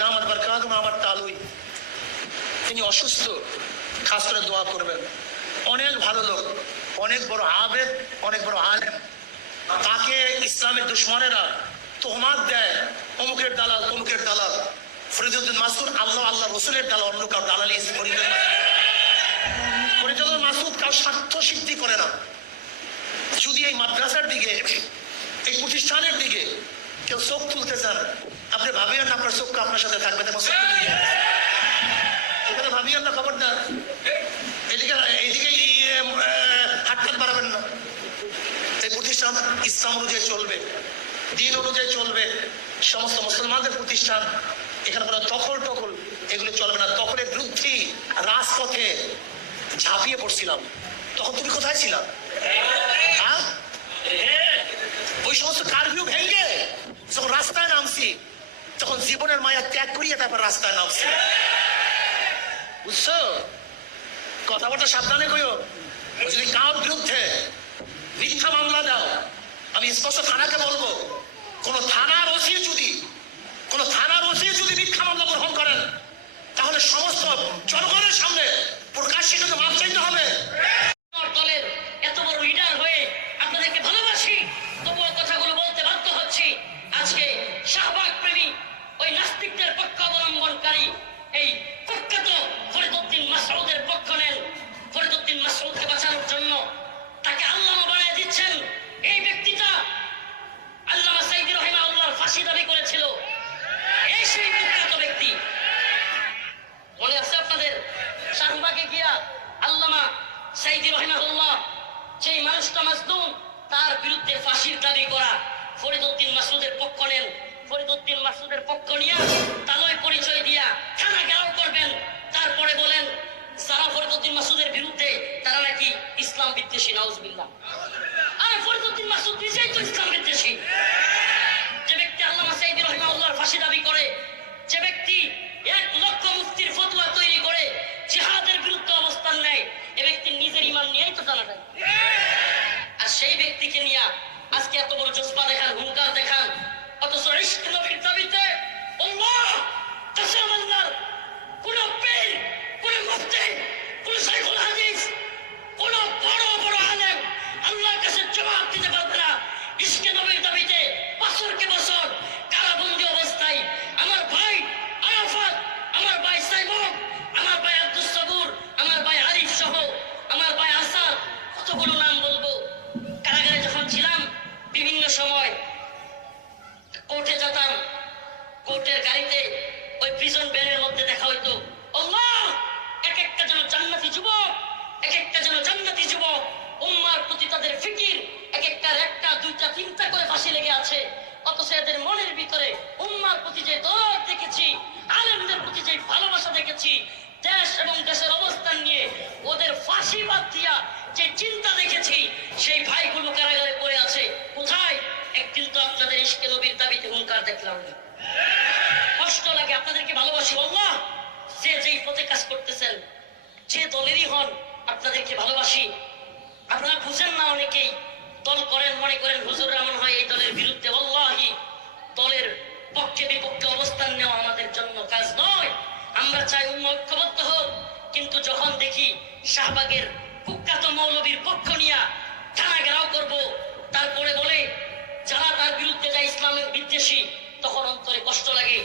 দামাত বারকাতুহুম আমার তালুই, তিনি অসুস্থ, খাস করে দোয়া করবেন। অনেক ভালো লোক, অনেক বড় আবেদ, অনেক বড় আলেম, তাকে ইসলামের দুশ্মনেরা তোহমাত দেয়, অমুকের দালাল তমুকের দালাল। ফরিদউদ্দিন মাসুদ আল্লাহ আল্লাহ রসুলের দালাল, অন্য কারো দালালি করিবেন না। ফরিদউদ্দিন মাসুদ কারো স্বার্থ সিদ্ধি করে না। যদি এই মাদ্রাসার দিকে, এই প্রতিষ্ঠানের দিকে কেউ চোখ তুলতে চান, আপনি ভাবিয়েন না আপনার চোখ আপনার সাথে থাকবে, এখানে ভাবিয়েন না, খবরদার এদিকে এইদিকে হাত বাড়াবেন না। এই প্রতিষ্ঠান ইসলাম অনুযায়ী চলবে, দিন অনুযায়ী চলবে, সমস্ত মুসলমানদের প্রতিষ্ঠান। এখানে কোনো দখল টখল এগুলো চলবে না। দখলের বিরুদ্ধে রাজপথে ঝাঁপিয়ে পড়ছিলাম, তখন তুমি কোথায় ছিলাম? হ্যাঁ, ওই সমস্ত কারফিউ ভেঙে যখন রাস্তায় নামছি, তখন জীবনের মায়া ত্যাগ করিয়ে তারপর রাস্তায় নামছি, বুঝছো? কথাবার্তা সাবধানে কইও। যদি কারোর বিরুদ্ধে মিথ্যা মামলা দাও, আমি স্পষ্ট থানাকে বলবো, কোন থানার ওসি যদি মিথ্যা মামলা গ্রহণ করেন, তাহলে সমস্ত জনগণের সামনে প্রকাশ্যে কিন্তু মাপ চাইতে হবে। দলের এত বড় লিডার হয়ে আপনাদেরকে ভালোবাসি, তবুও কথাগুলো বলতে বাধ্য হচ্ছি। আজকে শাহবাগ প্রেমী ওই নাস্তিকদের পক্ষ অবলম্বনকারী এই কুখ্যাত ফরিদউদ্দিন মাসউদের পক্ষ নেন। ফরিদউদ্দিন মাসউদকে বাঁচানোর জন্য তাকে আল্লামা বানিয়ে দিচ্ছেন। এই ব্যক্তিটা আল্লামা সাইদি রাহিমাহুল্লাহর ফাঁসি দাবি করেছিল। এই সেই কুখ্যাত ব্যক্তি, মনে আছে আপনাদের? শাহবাগে গিয়া আল্লামা সাইদি রাহিমাহুল্লাহ, সেই মানুষটা মাজলুম, তার বিরুদ্ধে ফাঁসির দাবি করা। ফরিদউদ্দিন মাসউদের পক্ষ নেন। ফরিদউদ্দিন মাসউদের পক্ষ নিয়ে তালয় পরিচয় দিয়া থানা ঘেরাও করবেন। তারপরে বলেন যারা ফরিদউদ্দিন মাসউদের বিরুদ্ধে তারা নাকি ইসলাম বিদ্বেষী। নাউজুবিল্লাহ। আরে ফরিদউদ্দিন মাসউদ নিজেই তো ইসলাম বিদ্বেষী। যে ব্যক্তি আল্লামা সাইদি রাহিমাহুল্লাহর ফাঁসি দাবি করে, যে ব্যক্তি 1 লক্ষ মুফতির ফতোয়া তৈরি করে জিহাদের বিরুদ্ধে অবস্থান নেয়, এ ব্যক্তি নিজের ঈমান নিয়েই তো জানা যায়। আর সেই ব্যক্তিকে নিয়ে আজকে এত বড় জজবা দেখান, হুঙ্কার দেখান, অথচ ইশক নবীর দাবিতে আল্লাহ কসম আল্লাহর কোন পীর, কোন মুফতি, কোন শাইখুল হাদিস, কোন বড় বড় আলেম আল্লাহর কাছে জবাব দিতে পারবে না। ইশক নবীর দাবিতে বছরকে বছর কারাবন্দী অবস্থায় আমার ভাই আরাফাত, আমার ভাই সাইমন, আমার ভাই আব্দুস সবুর, আমার ভাই আরিফ সহ আমার ভাই আসাদ, কতগুলো নাম বলবো, কারাগারে যখন ছিলাম বিভিন্ন সময় কোর্টে যেতাম, কোর্টের গাড়িতে ওই প্রিজন ভ্যানের মধ্যে দেখা হইতো আল্লাহ এক একটা যেন জান্নাতি যুবক, এক একটা যেন জান্নাতি যুবক, উম্মার প্রতি তাদের ফিকির, এক একটার একটা দুইটা তিনটা করে ফাঁসি লেগে আছে। অথচ এদের মনের ভিতরে উম্মার প্রতি যে দরদ দেখেছি, আলেমদের প্রতি যে ভালোবাসা দেখেছি, দেশ এবং দেশের অবস্থান নিয়ে ওদের ফাঁসি বাদ দিয়া যে চিন্তা দেখেছি, সেই ভাইগুলো কারাগারে পড়ে আছে। কোথায়? একদিন তো আপনাদের ইশকে নবীর দাবিতে হুঙ্কার দেখলাম না। কষ্ট লাগে, আপনাদেরকে ভালোবাসি। আল্লাহ যে যেই পথে কাজ করতেছেন, যে দলেরই হন, আপনাদেরকে ভালোবাসি। আপনারা বুঝেন না, অনেকেই দল করেন, মনে করেন হুজুররা মনে হয় এই দলের বিরুদ্ধে। আল্লাহি দলের পক্ষে বিপক্ষে অবস্থান নেওয়া আমাদের জন্য কাজ নয়। আমরা চাই উম্মাহ ঐক্যবদ্ধ হোক। কিন্তু যখন দেখি শাহবাগের কুখ্যাত মৌলবীর পক্ষ নিয়ে থানা ঘেরাও করব, তারপরে বলে যারা তার বিরুদ্ধে যায় ইসলামের বিদ্বেষী, তখন অন্তরে কষ্ট লাগে।